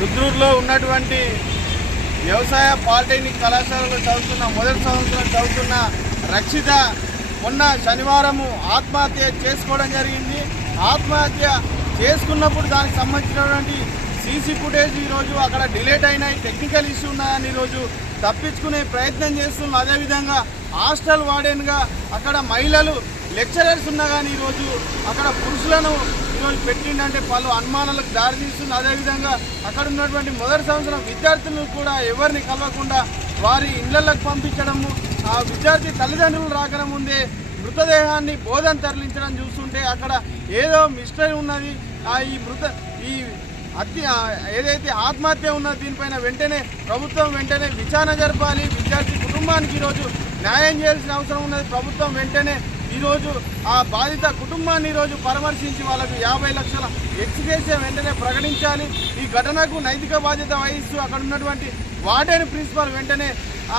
రుద్రూరులో ఉన్నటువంటి వ్యవసాయ పాలిటెక్నిక్ కళాశాలలో చదువుతున్న మొదటి సంవత్సరం చదువుతున్న రక్షిత మొన్న శనివారము ఆత్మహత్య చేసుకోవడం జరిగింది. ఆత్మహత్య చేసుకున్నప్పుడు దానికి సంబంధించినటువంటి సీసీ ఫుటేజ్ ఈరోజు అక్కడ డిలేట్ అయినాయి. టెక్నికల్ ఇష్యూ ఉన్నాయని ఈరోజు తప్పించుకునే ప్రయత్నం చేస్తున్నాం. అదేవిధంగా హాస్టల్ వార్డెన్గా అక్కడ మహిళలు లెక్చరర్స్ ఉన్నా కానీ ఈరోజు అక్కడ పురుషులను పెట్రోల్ పెట్టిండంటే పలు అనుమానాలకు దారితీస్తుంది అదేవిధంగా అక్కడ ఉన్నటువంటి మొదటి సంవత్సరం విద్యార్థులను కూడా ఎవరిని కలవకుండా వారి ఇళ్ళకు పంపించడము ఆ విద్యార్థి తల్లిదండ్రులు రాకడం ముందే మృతదేహాన్ని బోధన తరలించడం చూస్తుంటే అక్కడ ఏదో మిస్టరీ ఉన్నది. ఆ ఈ మృత ఈ అతి ఏదైతే ఆత్మహత్య ఉన్నదో దీనిపైన వెంటనే ప్రభుత్వం వెంటనే విచారణ జరపాలి. విద్యార్థి కుటుంబానికి ఈరోజు న్యాయం చేయాల్సిన అవసరం ఉన్నది. ప్రభుత్వం వెంటనే ఈరోజు ఆ బాధిత కుటుంబాన్ని ఈరోజు పరామర్శించి వాళ్ళకు యాభై లక్షల ఎక్స్గ్రేషియా వెంటనే ప్రకటించాలి. ఈ ఘటనకు నైతిక బాధ్యత వహిస్తూ అక్కడ ఉన్నటువంటి వార్డెన్ ప్రిన్సిపాల్ వెంటనే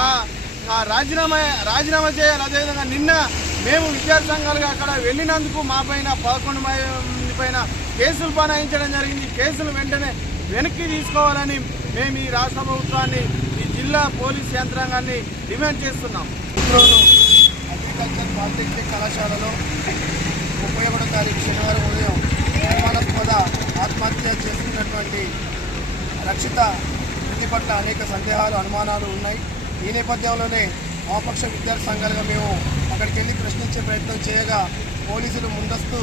ఆ రాజీనామా రాజీనామా చేయాలి. అదేవిధంగా నిన్న మేము విద్యార్థి సంఘాలుగా అక్కడ వెళ్ళినందుకు మా పైన పదకొండు మంది పైన కేసులు బనాయించడం జరిగింది. కేసులు వెంటనే వెనక్కి తీసుకోవాలని మేము ఈ రాష్ట్ర ప్రభుత్వాన్ని ఈ జిల్లా పోలీస్ యంత్రాంగాన్ని డిమాండ్ చేస్తున్నాం. ఇంద్రోను అగ్రికల్చర్ పాలిటెక్నిక్ కళాశాలలో ముప్పై ఒకటో తారీఖు శనివారం ఉదయం నిర్మాణాస్పద ఆత్మహత్య చేసుకున్నటువంటి రక్షిత వృత్తి పట్ల అనేక సందేహాలు అనుమానాలు ఉన్నాయి. ఈ నేపథ్యంలోనే వామపక్ష విద్యార్థి సంఘాలుగా మేము అక్కడికి వెళ్ళి ప్రశ్నించే ప్రయత్నం చేయగా పోలీసులు ముందస్తు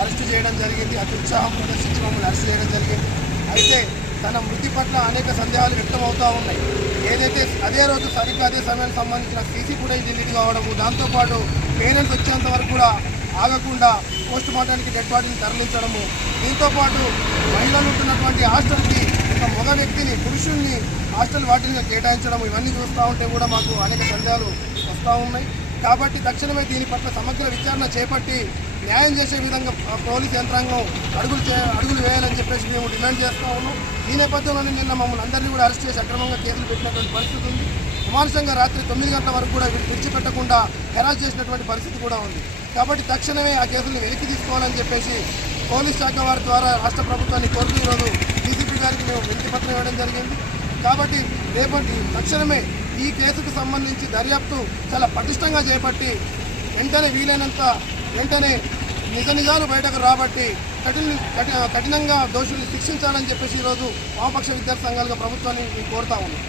అరెస్టు చేయడం జరిగింది. అతి ఉత్సాహం ప్రదర్శించి మమ్మల్ని అరెస్ట్ చేయడం జరిగింది. అయితే తన మృతి పట్ల అనేక సందేహాలు వ్యక్తమవుతూ ఉన్నాయి. ఏదైతే అదే రోజు సరిగ్గా అదే సమయానికి సంబంధించిన సీసీ ఫుటేజ్ డిలీట్ కావడము దాంతోపాటు పేరెంట్స్ వచ్చేంత వరకు కూడా ఆగకుండా పోస్ట్ మార్టానికి డెడ్ బాడీని తరలించడము దీంతో పాటు మహిళలు ఉంటున్నటువంటి హాస్టల్కి ఒక మగ వ్యక్తిని పురుషుల్ని హాస్టల్ వాటిని కేటాయించడం ఇవన్నీ చూస్తూ ఉంటే కూడా మాకు అనేక సందేహాలు వస్తూ ఉన్నాయి. కాబట్టి తక్షణమే దీని పట్ల సమగ్ర విచారణ చేపట్టి న్యాయం చేసే విధంగా పోలీస్ యంత్రాంగం అడుగులు చే అడుగులు వేయాలని మేము డిమాండ్ చేస్తూ ఉన్నాం. ఈ నేపథ్యంలోనే నిన్న మమ్మల్ని అందరినీ కూడా అరెస్ట్ చేసి అక్రమంగా కేసులు పెట్టినటువంటి పరిస్థితి ఉంది. కుమారసంగా రాత్రి తొమ్మిది గంటల వరకు కూడా వీళ్ళు విడిచిపెట్టకుండా హెరాస్ చేసినటువంటి పరిస్థితి కూడా ఉంది. కాబట్టి తక్షణమే ఆ కేసులను వెలికి తీసుకోవాలని చెప్పేసి పోలీస్ శాఖ వారి ద్వారా రాష్ట్ర ప్రభుత్వాన్ని కోరుతూ ఈరోజు డీసీపీ గారికి మేము వినతి పత్రం ఇవ్వడం జరిగింది. కాబట్టి రేపటి తక్షణమే ఈ కేసుకు సంబంధించి దర్యాప్తు చాలా పటిష్టంగా చేపట్టి వెంటనే వీలైనంత వెంటనే నిజ నిజాలు బయటకు రాబట్టి కఠిన కఠినంగా దోషుల్ని శిక్షించాలని చెప్పేసి ఈరోజు వామపక్ష విద్యార్థి సంఘాలుగా ప్రభుత్వాన్ని కోరుతా ఉన్నాం.